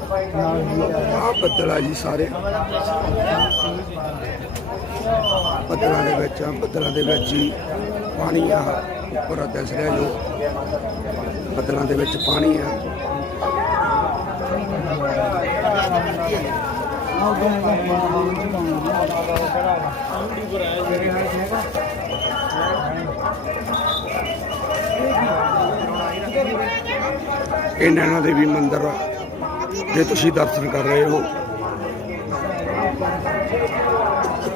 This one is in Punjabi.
ਆ ਬੱਦਲ ਜੀ ਸਾਰੇ। ਬੱਦਲਾਂ ਦੇ ਵਿੱਚ ਆ ਬੱਦਲਾਂ ਦੇ ਵਿੱਚ ਹੀ ਪਾਣੀ ਆ, ਉੱਪਰ ਦਿਸ ਰਿਹਾ ਜੋ। ਬੱਦਲਾਂ ਦੇ ਵਿੱਚ ਪਾਣੀ ਆ। ਇਹ ਨੈਣਾ ਦੇਵੀ ਮੰਦਿਰ ਆ, ਜੇ ਤੁਸੀਂ ਦਰਸ਼ਨ ਕਰ ਰਹੇ ਹੋ।